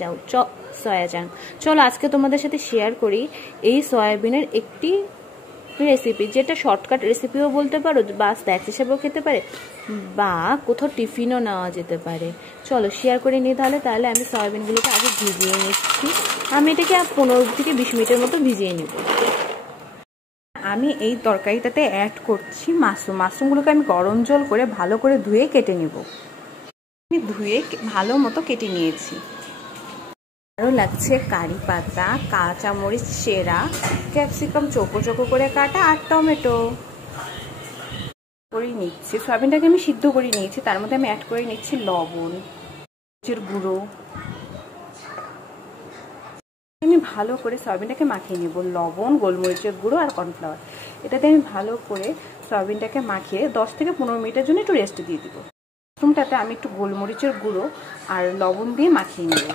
যাও সয়া চাং। চলো আজকে তোমাদের সাথে শেয়ার করি এই সয়াবিনের একটি রেসিপি, যেটা শর্টকাট রেসিপিও বলতে পারো, বা স্ন্যাক্স হিসেবেও খেতে পারে, বা কোথাও টিফিনও নেওয়া যেতে পারে। চলো শেয়ার করে নিই তাহলে আমি সয়াবিনগুলোকে আগে ভিজিয়ে নিচ্ছি। আমি এটাকে 15 থেকে 20 মিনিটের মতো ভিজিয়ে নেব। আমি এই তরকারিটাতে অ্যাড করছি মাশরুমগুলোকে আমি গরম জল করে ভালো করে ধুয়ে কেটে নেব। আমি ধুয়ে ভালো মতো কেটে নিয়েছি। আরও লাগছে কারি পাতা, কাঁচামরিচ চেরা, ক্যাপসিকাম চৌকো চৌকো করে কাটা, আর টমেটো করে নিচ্ছি। সয়াবিনটাকে আমি সিদ্ধ করে নিয়েছি, তার মধ্যে আমি অ্যাড করে নিচ্ছি লবণ, মরিচের গুঁড়ো। আমি ভালো করে সয়াবিনটাকে মাখিয়ে নেব, লবণ, গোলমরিচের গুঁড়ো আর কর্নফ্লাওয়ার। এটাতে আমি ভালো করে সয়াবিনটাকে মাখিয়ে 10 থেকে 15 মিনিটের জন্য একটু রেস্ট দিয়ে দিব। মাশরুমটাতে আমি একটু গোলমরিচের গুঁড়ো আর লবণ দিয়ে মাখিয়ে নেব।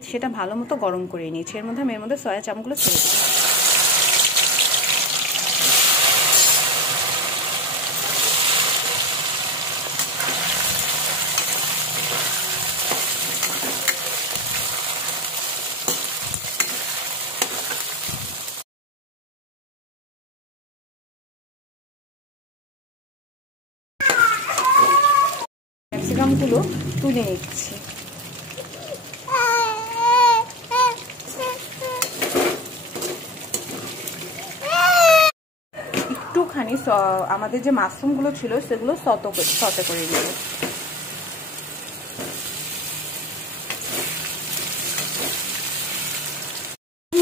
সেটা ভালো মতো গরম করে নিয়েছি। এর মধ্যে সয়া চাংগুলো ছেড়ে দিই। ক্যাপসিকামগুলো তুলে নিচ্ছি। একটুখানি আমাদের যে মাশরুমগুলো ছিল সেগুলো সতে করে নেব।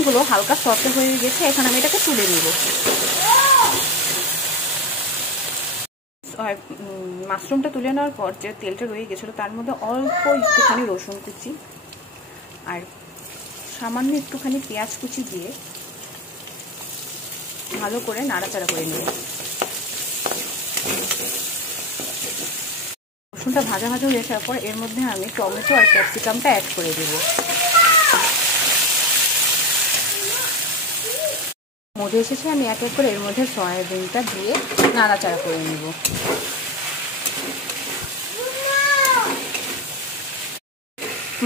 গুলো হালকা সতে হয়ে গেছে, এখন আমি এটাকে তুলে নিব। মাশরুমটা তুলে নেওয়ার পর যে তেলটা রয়ে গেছিলো তার মধ্যে অল্প একটুখানি রসুন কুচি আর সামান্য একটুখানি পেঁয়াজ কুচি দিয়ে ভালো করে নাড়াচাড়া করে নেব। রসুনটা ভাজা হয়ে আসার পর এর মধ্যে আমি টমেটো আর ক্যাপসিকামটা অ্যাড করে দেব। মধ্যে এসেছে, আমি এক এক করে এর মধ্যে সয়াবিনটা দিয়ে নাড়াচাড়া করে নেব।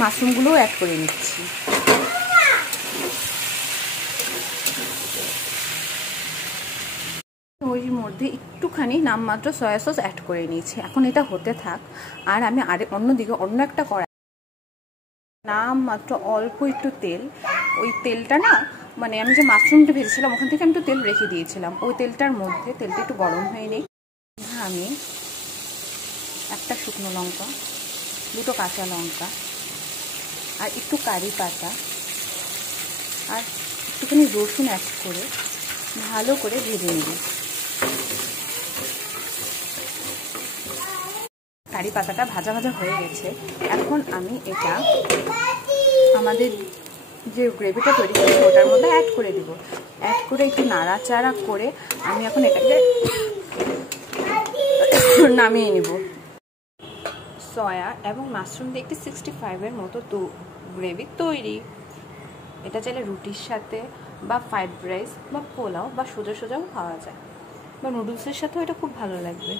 মাশরুমগুলোও অ্যাড করে নিচ্ছি। ওই মধ্যে একটুখানি নামমাত্র সয়া সস অ্যাড করে নিয়েছি। এখন এটা হতে থাক, আর আমি অন্যদিকে অন্য একটা কড়াই নামমাত্র অল্প একটু তেল, ওই তেলটা না মানে আমি যে মাশরুমটা ভেজেছিলাম ওখান থেকে আমি একটু তেল রেখে দিয়েছিলাম, ওই তেলটার মধ্যে তেলটা একটু গরম হয়ে নেই। আমি একটা শুকনো লঙ্কা, দুটো কাঁচা লঙ্কা আর একটু কারি পাতা আর একটুখানি রসুন অ্যাড করে ভালো করে ভেজে নেব। কারি পাতাটা ভাজা হয়ে গেছে। এখন আমি এটা আমাদের যে গ্রেভিটা তৈরি করেছি ওটার মধ্যে অ্যাড করে দেব। অ্যাড করে একটু নাড়াচাড়া করে আমি এখন এটাকে নামিয়ে নেব। সয়া এবং মাশরুম দিয়ে একটি 65-এর মতো গ্রেভি তৈরি। এটা চাইলে রুটির সাথে বা ফ্রাইড রাইস বা পোলাও বা সোজাও খাওয়া যায়, বা নুডলসের সাথেও এটা খুব ভালো লাগবে।